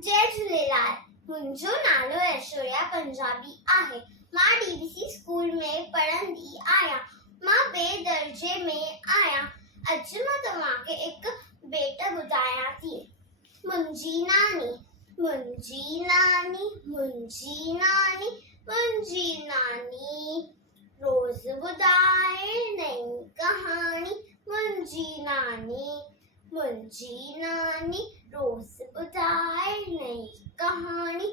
जय झूलेलाल। मुंहिंजो नालो ऐश्वर्या पंजाबी आहे। मां डीबीसी स्कूल में पढ़ंदी आहियां। मां ॿिए दर्जे में आहियां। अॼु मां तव्हांखे हिकु बेट ॿुधायां थी। मुंहिंजी नानी मुंहिंजी नानी मुंहिंजी नानी मुंहिंजी नानी रोज़ ॿुधाए नई कहानी। मुंहिंजी नानी रोज़ ॿुधाए नई कहानी।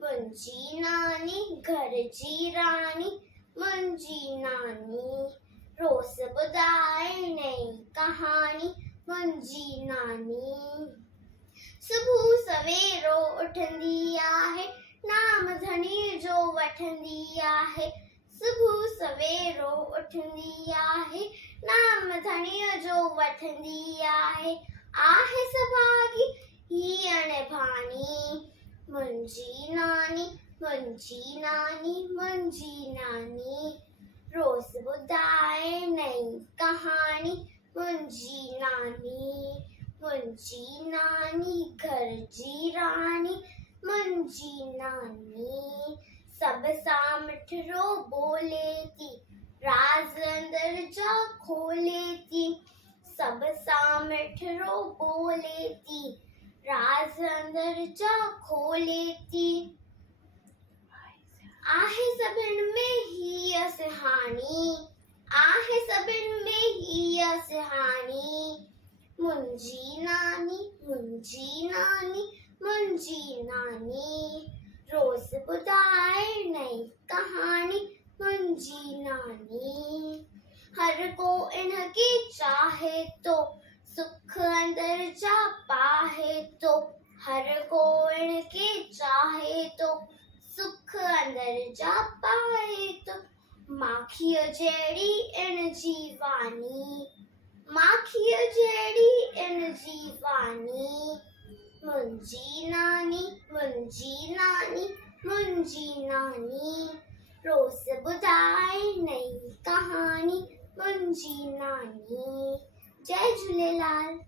मुंहिंजी नानी घर जी रानी। मुंहिंजी नानी रोज़ ॿुधाए नई कहानी। मुंहिंजी नानी सुबुह सवेरो उठंदी आहे, नाम धनी जो वठंदी आहे। सुबुह सवेरो उठंदी आहे, नाम धनीअ जो वठंदी आहे। आहे सभागी ही अणभानी। मुंहिंजी नानी मुंहिंजी नानी मुंहिंजी नानी रोज़ ॿुधाए नई कहानी। मुंहिंजी नानी घर जी रानी। मुंहिंजी नानी सब सां मिठड़ो बोले थी, राज अंदर जा खोले थी। सब सां मिठड़ो बोले थी, राज अंदर जा खोले थी। आहे सभिनि में हीअ सुहानी, आहे सभिनि में हीअ सुहानी। मुंहिंजी नानी मुंहिंजी नानी मुंहिंजी नानी रोज़ ॿुधाए नई कहानी। मुंहिंजी नानी हर को इनके चाहे तो, सुख अंदर जा पाहे तो। हर को इनके चाहे तो, सुख अंदर जा पाए तो। माखीअ जहिड़ी इन जी वानी, माखीअ जहिड़ी इन जी वानी। मुंहिंजी नानी मुंहिंजी नानी मुंहिंजी नानी रोज़ ॿुधाए नई कहानी। मुंहिंजी नानी। जय झूलेलाल।